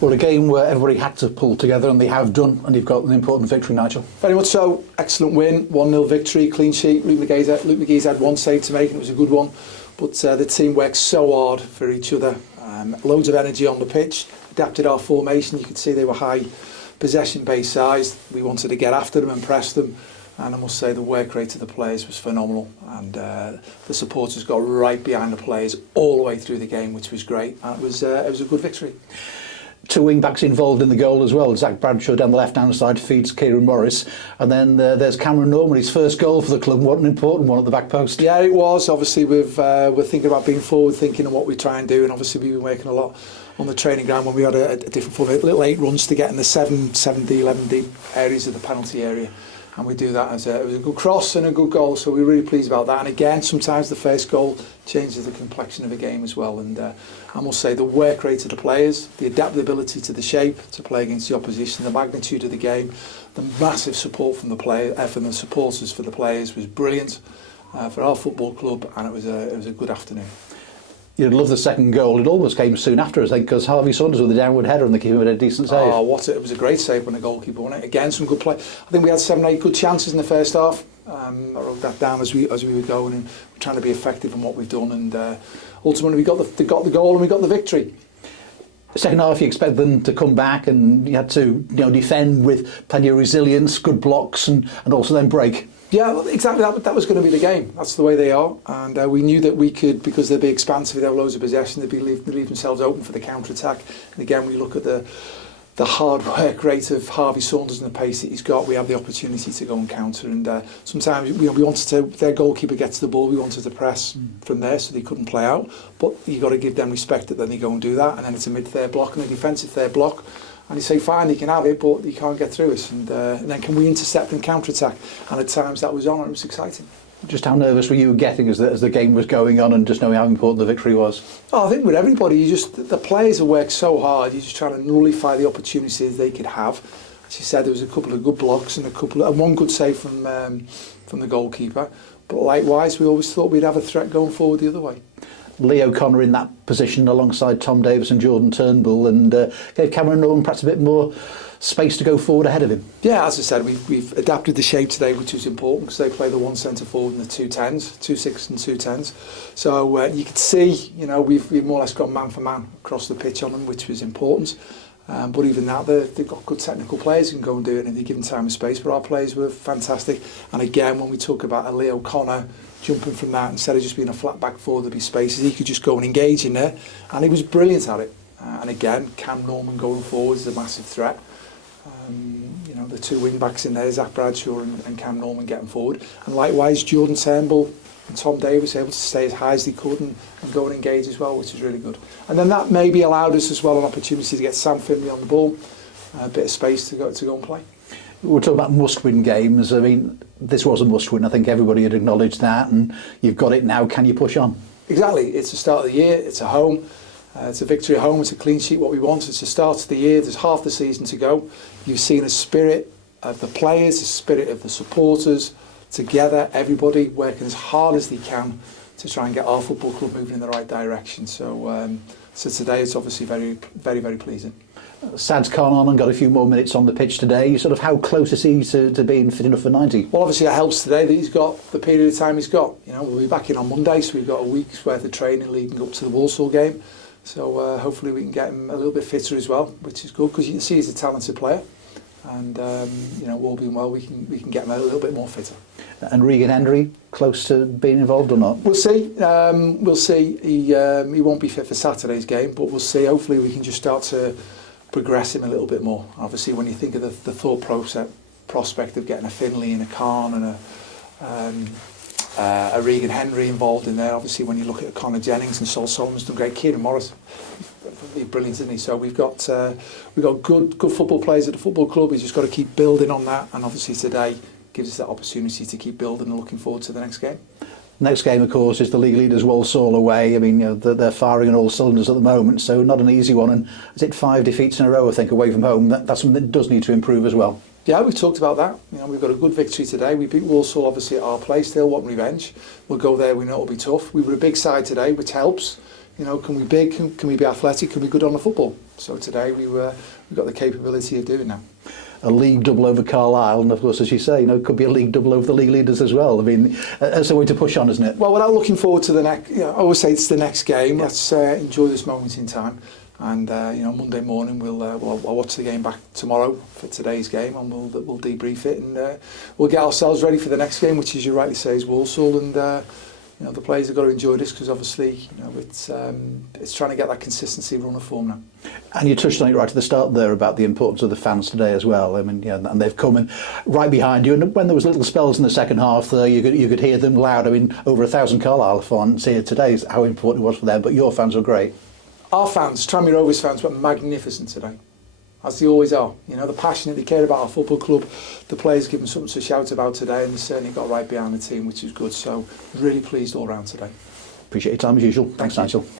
Well, a game where everybody had to pull together, and they have done, and you've got an important victory, Nigel. Very much so. Excellent win, 1-0 victory, clean sheet. 𝗦𝗧𝗔𝗬 had one save to make, and it was a good one. But the team worked so hard for each other. Loads of energy on the pitch. Adapted our formation. You could see they were high possession-based sides. We wanted to get after them and press them. And I must say the work rate of the players was phenomenal. And the supporters got right behind the players all the way through the game, which was great. And it was a good victory. Two wing-backs involved in the goal as well. Zach Bradshaw down the left-hand side feeds Kieran Morris. And then there's Cameron Norman, his first goal for the club. What an important one at the back post. Yeah, it was. Obviously, we're thinking about being forward-thinking and what we try and do. And obviously, we've been working a lot on the training ground when we had a different form, little 8 runs to get in the 7D, 11D areas of the penalty area. And we do that it was a good cross and a good goal, so we're really pleased about that. And again, sometimes the first goal changes the complexion of a game as well. And I must say the work rate of the players, the adaptability to the shape to play against the opposition, the magnitude of the game, the massive support from from the supporters for the players was brilliant for our football club, and it was a good afternoon. You'd love the second goal. It almost came soon after, I think, because Harvey Saunders with a downward header and the keeper with a decent save. Oh, it was a great save when the goalkeeper won it. Again, some good play. I think we had 7 or 8 good chances in the first half. I wrote that down as we were going, and we're trying to be effective in what we've done. And ultimately, we got the goal and we got the victory. Second half, you expect them to come back, and you had to defend with plenty of resilience, good blocks, and also then break. Yeah, well, exactly. That was going to be the game. That's the way they are, and we knew that we could, because they'd be expansive, they'd have loads of possession, they'd leave themselves open for the counter attack. And again, we look at the hard work rate of Harvey Saunders and the pace that he's got. We have the opportunity to go and counter, and sometimes we wanted to. If their goalkeeper gets the ball, we wanted to press from there so they couldn't play out. But you got to give them respect that then they go and do that, and then it's a mid-third block and a defensive third block. And you say, fine, you can have it, but you can't get through us. And then can we intercept and counter-attack? And at times that was on, and it was exciting. Just how nervous were you getting as the game was going on, and just knowing how important the victory was? Oh, I think with everybody, the players have worked so hard. You're just trying to nullify the opportunities they could have. As you said, there was a couple of good blocks and one good save from the goalkeeper. But likewise, we always thought we'd have a threat going forward the other way. Lee O'Connor in that position alongside Tom Davis and Jordan Turnbull, and gave Cameron Norton perhaps a bit more space to go forward ahead of him. Yeah, as I said, we've adapted the shape today, which is important because they play the one centre forward and the 2 10s, 2 6 and 2 10s. So you could see, we've more or less gone man for man across the pitch on them, which was important. But even that, they've got good technical players who can go and do it, and they're given time and space. But our players were fantastic. And again, when we talk about a Lee O'Connor jumping from that, instead of just being a flat back forward, there'd be spaces, he could just go and engage in there, and he was brilliant at it. And again, Cam Norman going forward is a massive threat. The 2 wing backs in there, Zach Bradshaw and Cam Norman getting forward, and likewise Jordan Turnbull and Tom Davis able to stay as high as they could and go and engage as well, which is really good. And then that maybe allowed us as well an opportunity to get Sam Finley on the ball, a bit of space to go and play. We're talking about must-win games. I mean, this was a must-win. I think everybody had acknowledged that, and you've got it now. Can you push on? Exactly. It's the start of the year. It's a home. It's a victory at home. It's a clean sheet. What we want. It's the start of the year. There's half the season to go. You've seen a spirit of the players, a spirit of the supporters, together, everybody working as hard as they can to try and get our football club moving in the right direction. So today it's obviously very, very, very pleasing. Sad's gone on and got a few more minutes on the pitch today. Sort of how close is he to being fit enough for 90? Well, obviously it helps today that he's got the period of time he's got. We'll be back in on Monday, so we've got a week's worth of training leading up to the Walsall game. So hopefully we can get him a little bit fitter as well, which is good because you can see he's a talented player. And all being well, we can get him a little bit more fitter. And Regan Hendry close to being involved or not? We'll see. We'll see. He won't be fit for Saturday's game, but we'll see. Hopefully we can just start to progress him a little bit more. Obviously, when you think of the thought prospect of getting a Finley and a Khan and a Regan Hendry involved in there. Obviously, when you look at Connor Jennings and Sol Solomon's done great. Kieran Morris, he's brilliant, isn't he? So we've got good football players at the football club. We've just got to keep building on that, and obviously today gives us that opportunity to keep building and looking forward to the next game. Next game, of course, is the league leaders Walsall away. I mean, they're firing on all cylinders at the moment, so not an easy one. And is it 5 defeats in a row, I think, away from home? That's something that does need to improve as well. Yeah, we've talked about that. We've got a good victory today. We beat Walsall, obviously, at our place. They'll want revenge. We'll go there. We know it'll be tough. We were a big side today, which helps. You know, can we big? Can we be athletic? Can we be good on the football? So today we've got the capability of doing that. A league double over Carlisle, and of course, as you say, you know, it could be a league double over the league leaders as well. I mean, it's a way to push on, isn't it? Well, without looking forward to the next, I always say it's the next game. Let's enjoy this moment in time. And Monday morning I'll watch the game back tomorrow for today's game, and we'll debrief it, and we'll get ourselves ready for the next game, which, as you rightly say, is Walsall. And the players have got to enjoy this, because obviously it's trying to get that consistency run of form now. And you touched on it right at the start there about the importance of the fans today as well. I mean, and they've come in right behind you. And when there was little spells in the second half there, you could hear them loud. I mean, over 1,000 Carlisle fans here today is how important it was for them. But your fans were great. Our fans, Tranmere Rovers fans, were magnificent today, as they always are. You know, they're passionate, they care about our football club. The players give them something to shout about today, and they certainly got right behind the team, which is good. So really pleased all round today. Appreciate your time as usual. Thanks, Nigel.